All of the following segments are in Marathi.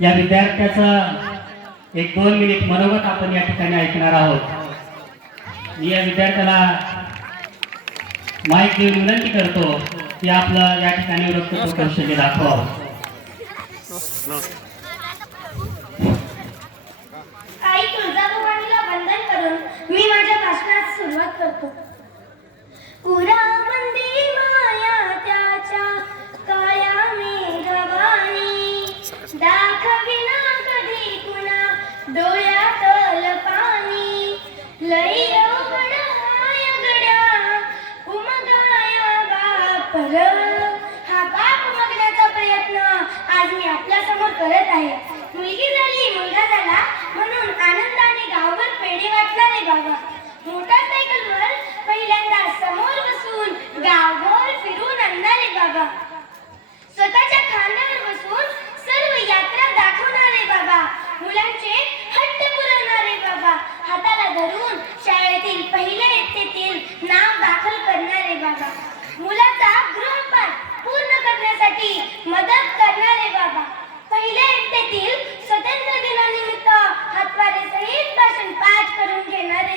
या विद्यार्थ्याचं एक दोन मिनिट मनोगत आपण या ठिकाणी ऐकणार आहोत. मी या विद्यार्थ्याला माहिती देऊन विनंती करतो की आपलं या ठिकाणी वक्तव्य कौशल्य दाखवावं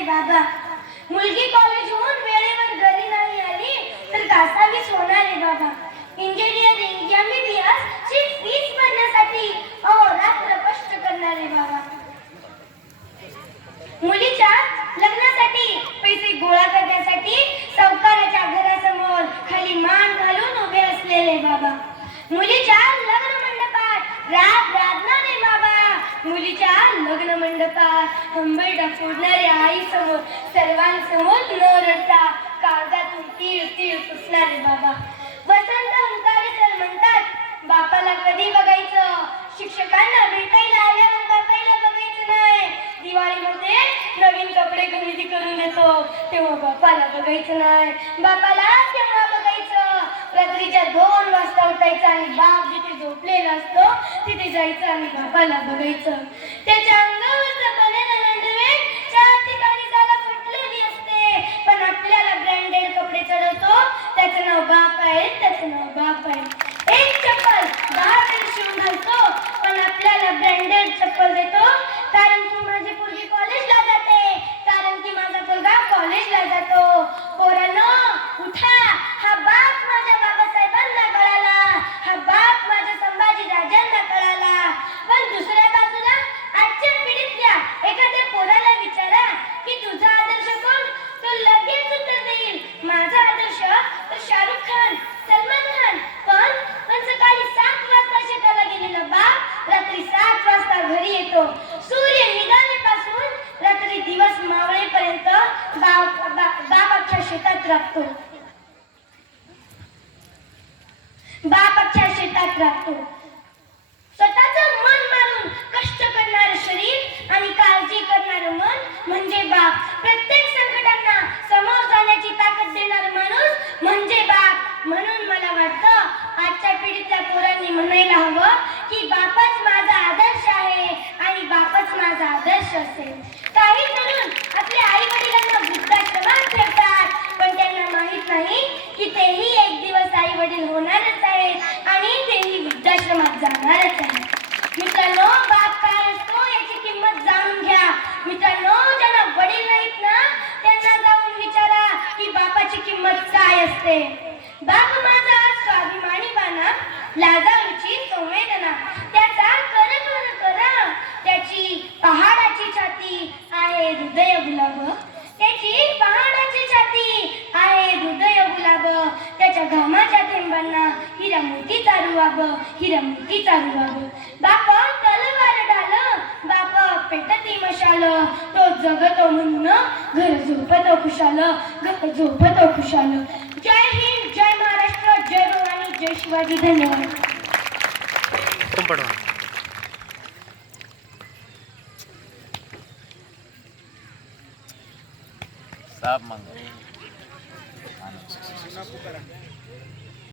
बाबा. मुलगी कॉलेजहून वेळेवर घरी नाही आली तर कासावीस होणारे बाबा. इंजिनिअरिंग एमबीबीएस ची फीस भरण्यासाठी अहोरात्र कष्ट करणारे बाबा. मुलीच्या लग्नासाठी पैसे गोळा करण्यासाठी सावकाराच्या घरासमोर खाली मान घालून उभे असलेले बाबा. मुलीच्या लग्न मंडपात रात रात ना मुलीच्या लग्न मंडपात हंबरडा फोडणाऱ्या आई समोर सर्वांसमोर न रडता कागदातून तीळ तीळ पुसणारे बाबा. वसंत हंकारे सर म्हणतात बापाला कधी बघायचं? शिक्षकांना भेटायला आल्यावर बापायला बघायचं नाही. दिवाळीमध्ये नवीन कपडे खरेदी करून देतो तेव्हा बापाला बघायचं नाही. बापाला तेव्हा बघायचं. रात्रीच्या दोन वाजता उठायचं आणि बाप जिथे झोपलेला असतो. तिथे जायचं आणि बापाला बघायचं. त्याच्या शेतात राबतो बापाच्या शेतात राबतो स्वतःच मन मारून कष्ट करणार शरीर आणि काळजी करणार मन म्हणजे बाप. प्रत्येक संकटांना समोर जाण्याची ताकद देणार माणूस म्हणजे बाप. म्हणून मला वाटतं आजच्या पिढीतल्या पोरांनी म्हणायला हवं की बापच माझा आदर्श आहे आणि बापच माझा आदर्श असेल काही तरुण आपल्या आई वडिलांना वृद्धाश्रमात ठेवतात पण त्यांना माहीत नाही की तेही एक दिवस आई वडील होणारच आहेत आणि तेही वृद्धाश्रमात जाणारच आहेत. मित्रांनो बाप काय असतो याची किंमत जाणून घ्या. मित्रांनो ज्यांना वडील नाहीत ना त्यांना जाऊन विचारा की बापाची किंमत काय असते. बाप माझा स्वाभिमानी बाना लाजा मोतीचा रुवाब हिरा मोतीचा रुवाब बाप तलवार ढाल बाप पेटती मशाल. तो जगतो म्हणून घर झोपतो खुशाल घर झोपतो खुशाल. जय हिंद जय महाराष्ट्र जय भवानी जय शिवाजी धन्यवाद. कुंपणवा साहेब मंगल